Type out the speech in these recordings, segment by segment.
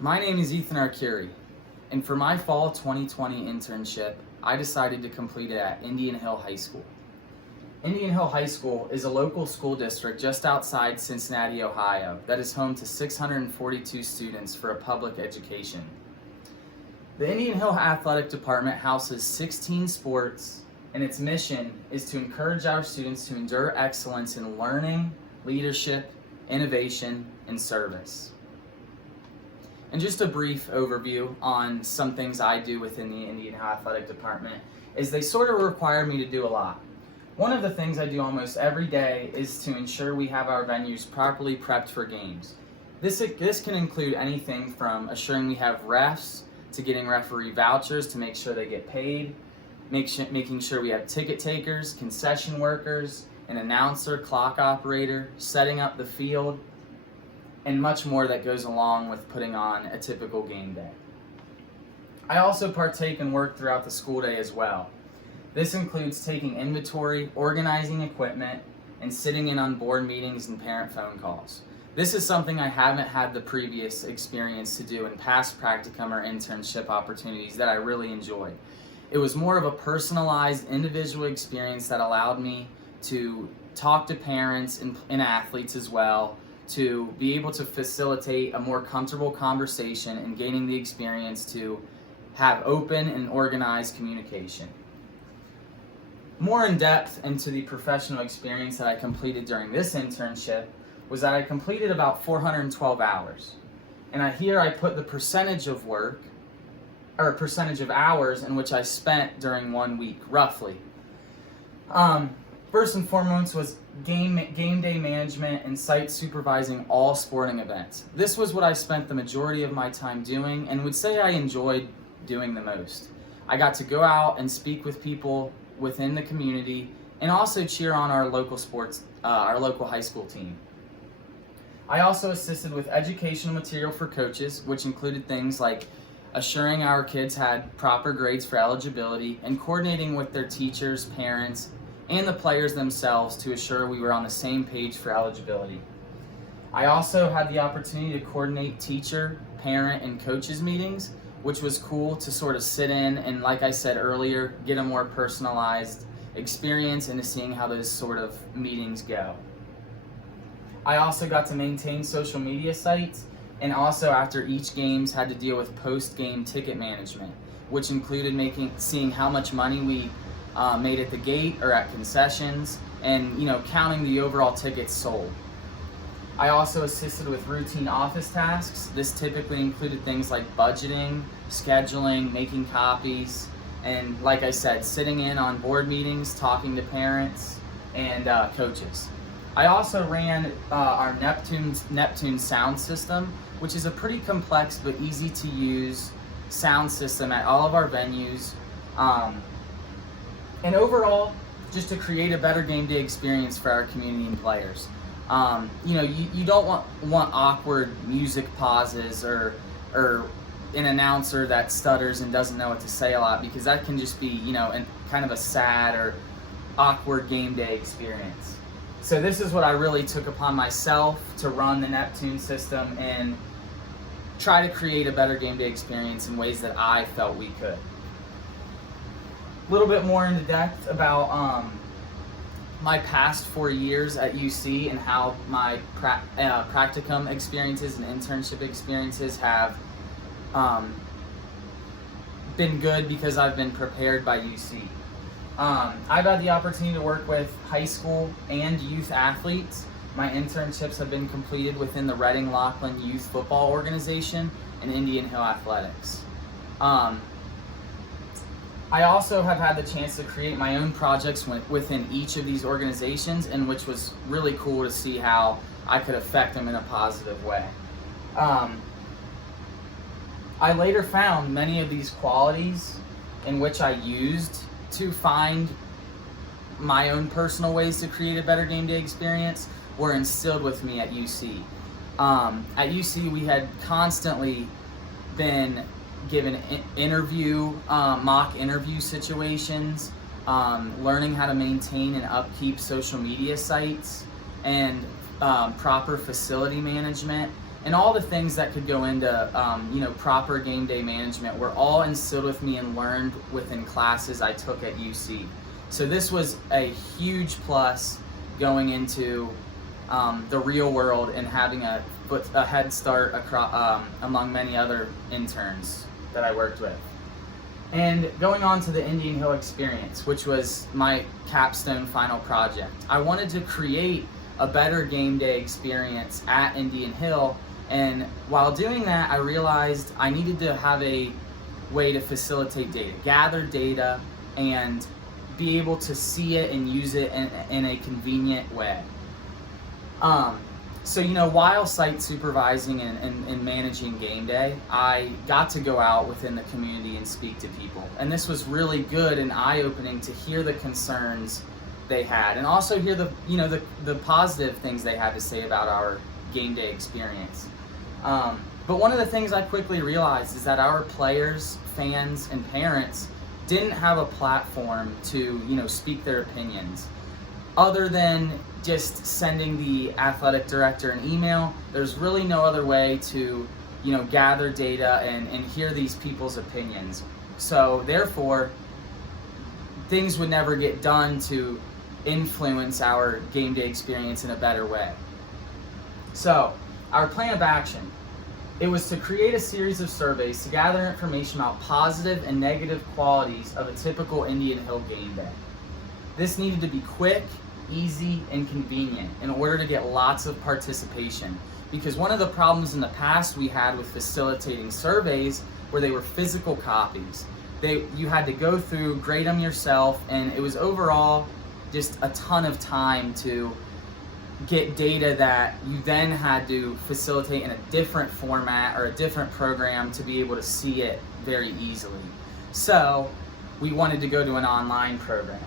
My name is Ethan Arcuri, and for my fall 2020 internship, I decided to complete it at Indian Hill High School. Indian Hill High School is a local school district just outside Cincinnati, Ohio, that is home to 642 students for a public education. The Indian Hill Athletic Department houses 16 sports, and its mission is to encourage our students to endure excellence in learning, leadership, innovation, and service. And just a brief overview on some things I do within the Indian Hill Athletic Department is they sort of require me to do a lot. One of the things I do almost every day is to ensure we have our venues properly prepped for games. This can include anything from assuring we have refs to getting referee vouchers to make sure they get paid, making sure we have ticket takers, concession workers, an announcer, clock operator, setting up the field, and much more that goes along with putting on a typical game day. I also partake in work throughout the school day as well. This includes taking inventory, organizing equipment, and sitting in on board meetings and parent phone calls. This is something I haven't had the previous experience to do in past practicum or internship opportunities that I really enjoyed. It was more of a personalized, individual experience that allowed me to talk to parents and athletes as well, to be able to facilitate a more comfortable conversation and gaining the experience to have open and organized communication. More in depth into the professional experience that I completed during this internship was that I completed about 412 hours. And here I put the percentage of work, or percentage of hours in which I spent during 1 week, roughly. First and foremost was game day management and site supervising all sporting events. This was what I spent the majority of my time doing and would say I enjoyed doing the most. I got to go out and speak with people within the community and also cheer on our local high school team. I also assisted with educational material for coaches, which included things like assuring our kids had proper grades for eligibility and coordinating with their teachers, parents, and the players themselves to assure we were on the same page for eligibility. I also had the opportunity to coordinate teacher, parent, and coaches meetings, which was cool to sort of sit in and, like I said earlier, get a more personalized experience into seeing how those sort of meetings go. I also got to maintain social media sites, and also after each games had to deal with post-game ticket management, which included seeing how much money we made at the gate or at concessions, and counting the overall tickets sold. I also assisted with routine office tasks. This typically included things like budgeting, scheduling, making copies, and like I said, sitting in on board meetings, talking to parents and coaches. I also ran our Neptune sound system, which is a pretty complex but easy to use sound system at all of our venues. And overall, just to create a better game day experience for our community and players. You don't want awkward music pauses or an announcer that stutters and doesn't know what to say a lot, because that can just be, kind of a sad or awkward game day experience. So this is what I really took upon myself to run the Neptune system and try to create a better game day experience in ways that I felt we could. A little bit more into depth about my past 4 years at UC and how my practicum experiences and internship experiences have been good because I've been prepared by UC. I've had the opportunity to work with high school and youth athletes. My internships have been completed within the Reading-Laughlin Youth Football Organization and Indian Hill Athletics. I also have had the chance to create my own projects within each of these organizations, and which was really cool to see how I could affect them in a positive way. I later found many of these qualities in which I used to find my own personal ways to create a better game day experience were instilled with me at UC. At UC, we had constantly been given mock interview situations, learning how to maintain and upkeep social media sites, and proper facility management, and all the things that could go into proper game day management were all instilled with me and learned within classes I took at UC. So this was a huge plus going into the real world and having a head start among many other interns that I worked with. And going on to the Indian Hill experience, which was my capstone final project. I wanted to create a better game day experience at Indian Hill, and while doing that, I realized I needed to have a way to facilitate data, gather data, and be able to see it and use it in a convenient way. So, while site supervising and managing game day, I got to go out within the community and speak to people. And this was really good and eye-opening to hear the concerns they had and also hear the positive things they had to say about our game day experience. But one of the things I quickly realized is that our players, fans, and parents didn't have a platform to, speak their opinions. Other than just sending the athletic director an email, there's really no other way to, gather data and hear these people's opinions. So therefore, things would never get done to influence our game day experience in a better way. So our plan of action, it was to create a series of surveys to gather information about positive and negative qualities of a typical Indian Hill game day. This needed to be quick, easy, and convenient in order to get lots of participation. Because one of the problems in the past we had with facilitating surveys were they were physical copies. You had to go through, grade them yourself, and it was overall just a ton of time to get data that you then had to facilitate in a different format or a different program to be able to see it very easily. So we wanted to go to an online program.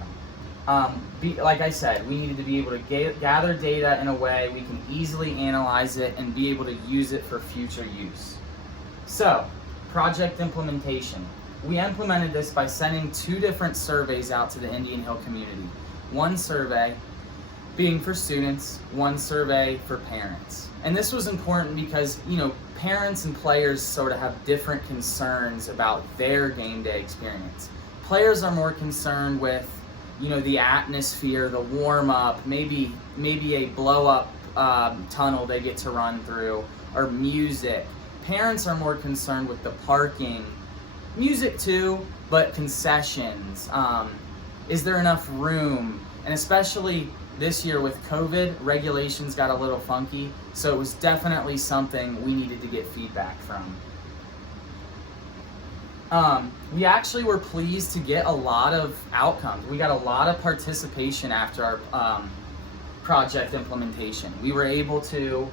Like I said, we needed to be able to gather data in a way we can easily analyze it and be able to use it for future use. So, project implementation. We implemented this by sending 2 different surveys out to the Indian Hill community. One survey being for students, one survey for parents. And this was important because, parents and players sort of have different concerns about their game day experience. Players are more concerned with the atmosphere, the warm-up, maybe a blow-up tunnel they get to run through, or music. Parents are more concerned with the parking, music too, but concessions. Is there enough room? And especially this year with COVID, regulations got a little funky, so it was definitely something we needed to get feedback from. We actually were pleased to get a lot of outcomes. We got a lot of participation after our project implementation. We were able to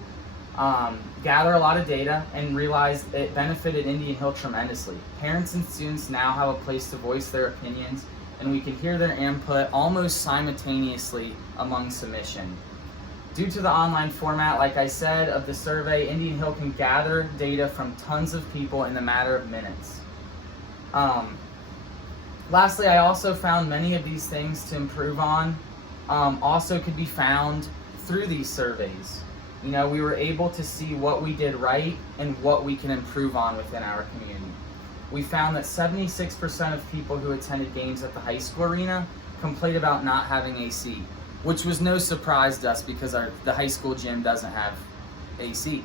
gather a lot of data and realized it benefited Indian Hill tremendously. Parents and students now have a place to voice their opinions, and we can hear their input almost simultaneously among submission. Due to the online format, like I said, of the survey, Indian Hill can gather data from tons of people in the matter of minutes. Lastly, I also found many of these things to improve on also could be found through these surveys. We were able to see what we did right and what we can improve on within our community. We found that 76% of people who attended games at the high school arena complained about not having AC, which was no surprise to us because the high school gym doesn't have AC.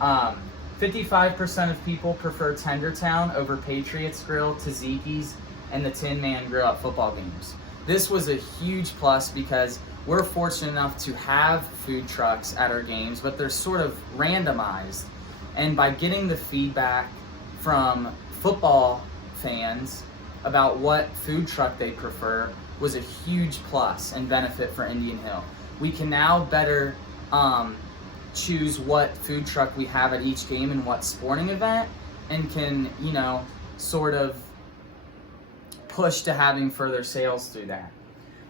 55% of people prefer Tendertown over Patriots Grill, Tzatziki's, and the Tin Man Grill at football games. This was a huge plus because we're fortunate enough to have food trucks at our games, but they're sort of randomized. And by getting the feedback from football fans about what food truck they prefer was a huge plus and benefit for Indian Hill. We can now better choose what food truck we have at each game and what sporting event, and can, sort of push to having further sales through that.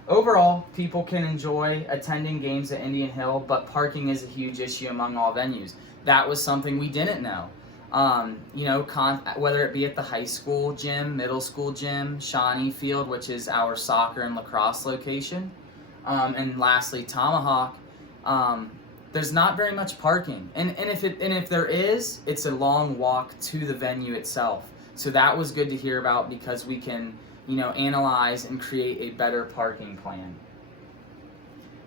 Overall, people can enjoy attending games at Indian Hill, but parking is a huge issue among all venues. That was something we didn't know. Whether it be at the high school gym, middle school gym, Shawnee Field, which is our soccer and lacrosse location, and lastly, Tomahawk. there's not very much parking. And if there is, it's a long walk to the venue itself. So that was good to hear about, because we can, analyze and create a better parking plan.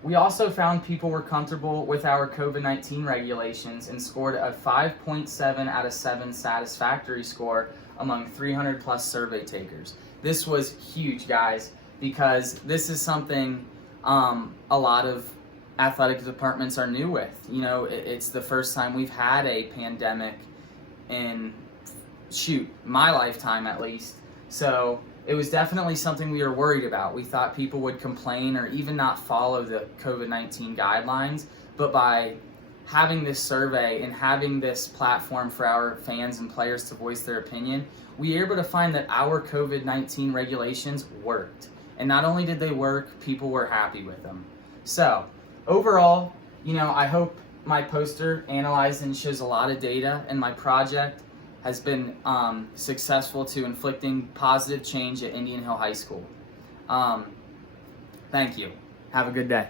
We also found people were comfortable with our COVID-19 regulations and scored a 5.7 out of 7 satisfactory score among 300 plus survey takers. This was huge, guys, because this is something a lot of athletic departments are new with. It's the first time we've had a pandemic in, my lifetime at least. So it was definitely something we were worried about. We thought people would complain or even not follow the COVID-19 guidelines, but by having this survey and having this platform for our fans and players to voice their opinion, we were able to find that our COVID-19 regulations worked. And not only did they work, people were happy with them. So overall, I hope my poster analyzed and shows a lot of data, and my project has been successful to inflicting positive change at Indian Hill High School. Thank you. Have a good day.